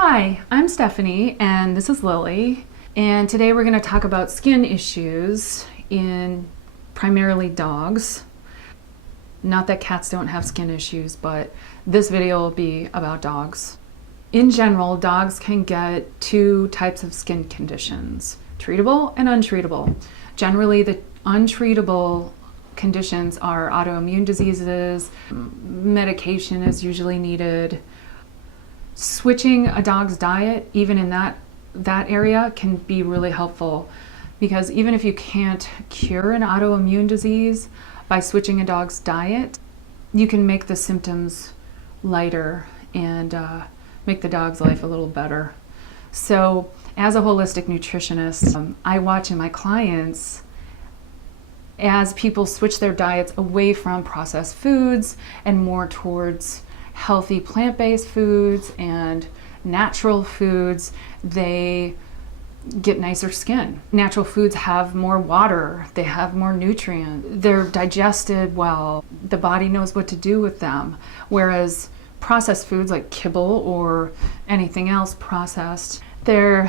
Hi, I'm Stephanie and this is Lily, and today we're going to talk about skin issues in primarily dogs. Not that cats don't have skin issues, but this video will be about dogs. In general, dogs can get two types of skin conditions, treatable and untreatable. Generally, the untreatable conditions are autoimmune diseases, medication is usually needed. Switching a dog's diet, even in that area, can be really helpful, because even if you can't cure an autoimmune disease by switching a dog's diet, you can make the symptoms lighter and make the dog's life a little better. So as a holistic nutritionist, I watch in my clients as people switch their diets away from processed foods and more towards healthy plant-based foods and natural foods, they get nicer skin. Natural foods have more water, they have more nutrients, they're digested well, the body knows what to do with them. Whereas processed foods like kibble or anything else processed, they're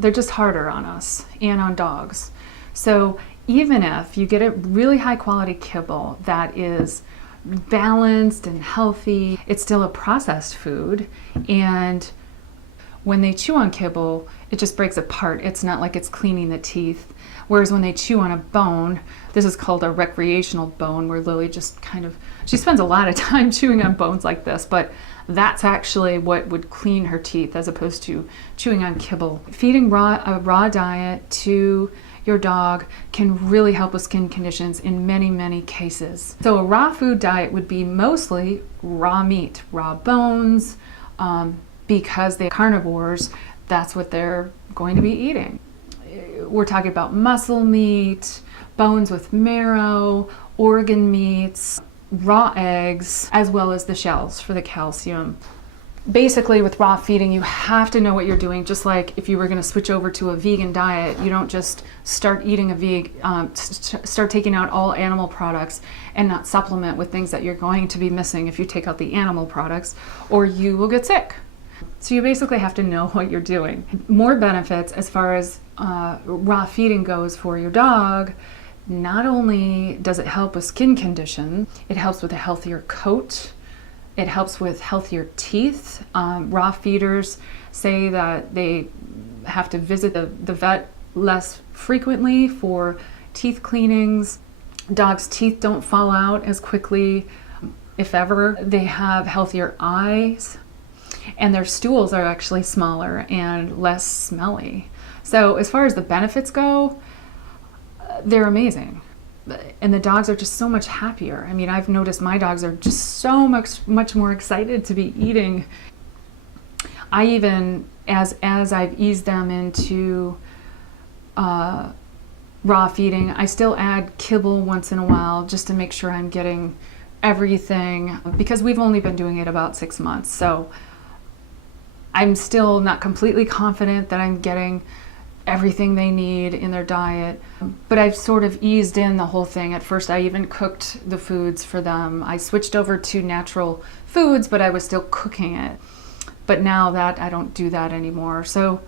just harder on us and on dogs. So even if you get a really high quality kibble that is balanced and healthy, it's still a processed food, and when they chew on kibble, it just breaks apart. It's not like it's cleaning the teeth. Whereas when they chew on a bone, this is called a recreational bone, where Lily just she spends a lot of time chewing on bones like this, but that's actually what would clean her teeth as opposed to chewing on kibble. Feeding a raw diet to your dog can really help with skin conditions in many cases. So a raw food diet would be mostly raw meat, raw bones, because they're carnivores, that's what they're going to be eating. We're talking about muscle meat, bones with marrow, organ meats, raw eggs, as well as the shells for the calcium. Basically, with raw feeding, you have to know what you're doing. Just like if you were going to switch over to a vegan diet, you don't just start eating start taking out all animal products and not supplement with things that you're going to be missing if you take out the animal products, or you will get sick. So you basically have to know what you're doing. More benefits as far as raw feeding goes for your dog. Not only does it help with skin condition, it helps with a healthier coat. It helps with healthier teeth. Raw feeders say that they have to visit the vet less frequently for teeth cleanings. Dogs' teeth don't fall out as quickly, if ever. They have healthier eyes, and their stools are actually smaller and less smelly. So as far as the benefits go, they're amazing. And the dogs are just so much happier. I mean, I've noticed my dogs are just so much more excited to be eating. I even, as I've eased them into raw feeding, I still add kibble once in a while just to make sure I'm getting everything, because we've only been doing it about 6 months. So I'm still not completely confident that I'm getting everything they need in their diet, but I've sort of eased in the whole thing. At first, I even cooked the foods for them. I switched over to natural foods, but I was still cooking it. But now that I don't do that anymore. So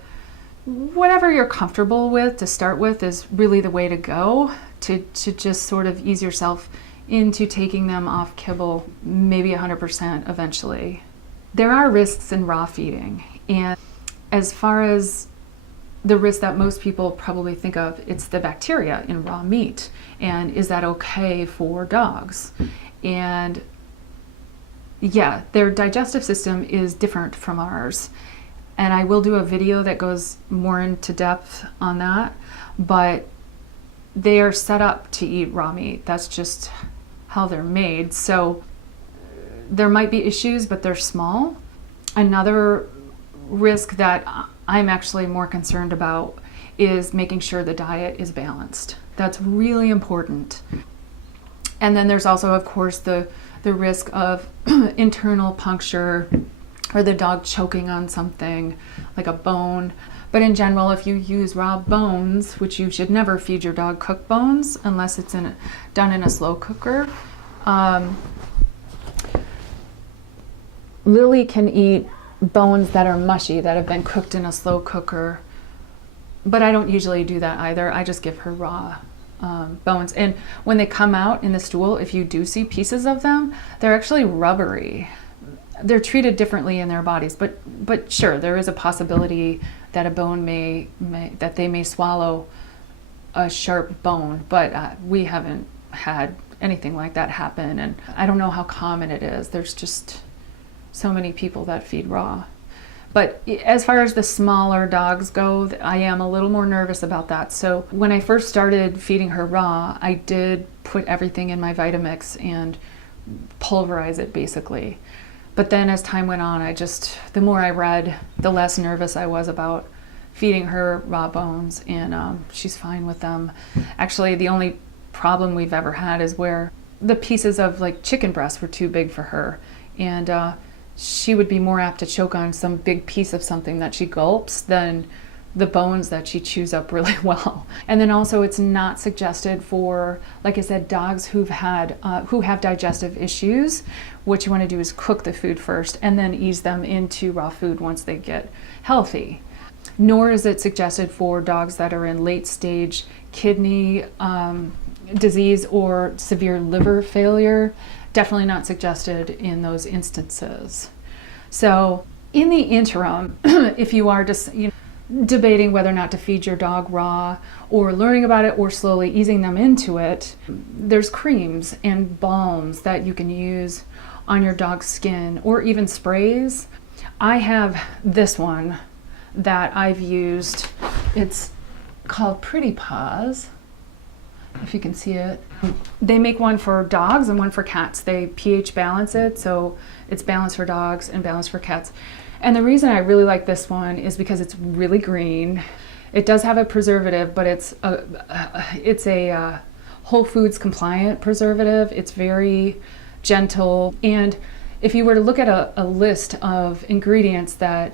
whatever you're comfortable with to start with is really the way to go, to just sort of ease yourself into taking them off kibble, maybe 100% eventually. There are risks in raw feeding, and as far as the risk that most people probably think of, it's the bacteria in raw meat. And is that okay for dogs? And yeah, their digestive system is different from ours. And I will do a video that goes more into depth on that, but they are set up to eat raw meat. That's just how they're made. So there might be issues, but they're small. Another risk that I'm actually more concerned about is making sure the diet is balanced. That's really important. And then there's also, of course, the risk of internal puncture or the dog choking on something like a bone. But in general, if you use raw bones, which you should never feed your dog cooked bones unless it's done in a slow cooker, Lily can eat bones that are mushy, that have been cooked in a slow cooker. But I don't usually do that either. I just give her raw bones. And when they come out in the stool, if you do see pieces of them, they're actually rubbery. They're treated differently in their bodies, but sure, there is a possibility that a bone that they may swallow a sharp bone, but we haven't had anything like that happen, and I don't know how common it is. There's just so many people that feed raw. But as far as the smaller dogs go, I am a little more nervous about that. So when I first started feeding her raw, I did put everything in my Vitamix and pulverize it basically. But then as time went on, the more I read, the less nervous I was about feeding her raw bones, and she's fine with them. Actually, the only problem we've ever had is where the pieces of like chicken breast were too big for her, and she would be more apt to choke on some big piece of something that she gulps than the bones that she chews up really well. And then also, it's not suggested for, like I said, dogs who have digestive issues. What you want to do is cook the food first and then ease them into raw food once they get healthy. Nor is it suggested for dogs that are in late stage kidney disease or severe liver failure. Definitely not suggested in those instances. So in the interim, if you are just debating whether or not to feed your dog raw, or learning about it, or slowly easing them into it, there's creams and balms that you can use on your dog's skin, or even sprays. I have this one that I've used. It's called Pretty Paws, if you can see it. They make one for dogs and one for cats. They pH balance it, so it's balanced for dogs and balanced for cats. And the reason I really like this one is because it's really green. It does have a preservative, but it's a Whole Foods compliant preservative. It's very gentle. And if you were to look at a list of ingredients that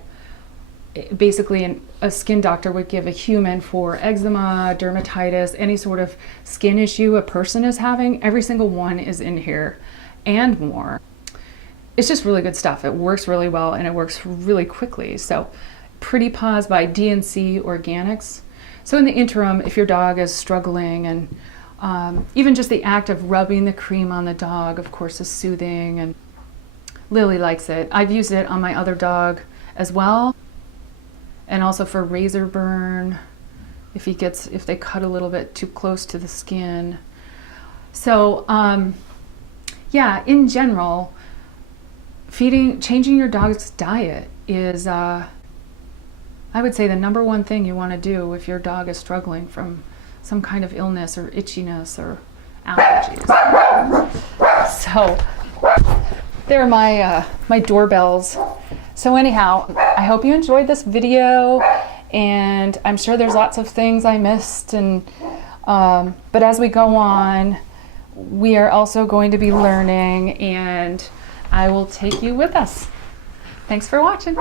basically a skin doctor would give a human for eczema, dermatitis, any sort of skin issue a person is having, every single one is in here and more. It's just really good stuff. It works really well and it works really quickly. So Pretty Paws by D&C Organics. So in the interim, if your dog is struggling, and even just the act of rubbing the cream on the dog, of course, is soothing, and Lily likes it. I've used it on my other dog as well, and also for razor burn, if they cut a little bit too close to the skin. So yeah, in general, changing your dog's diet is, I would say, the number one thing you want to do if your dog is struggling from some kind of illness or itchiness or allergies. So there are my doorbells. So anyhow, I hope you enjoyed this video, and I'm sure there's lots of things I missed, and but as we go on, we are also going to be learning, and I will take you with us. Thanks for watching.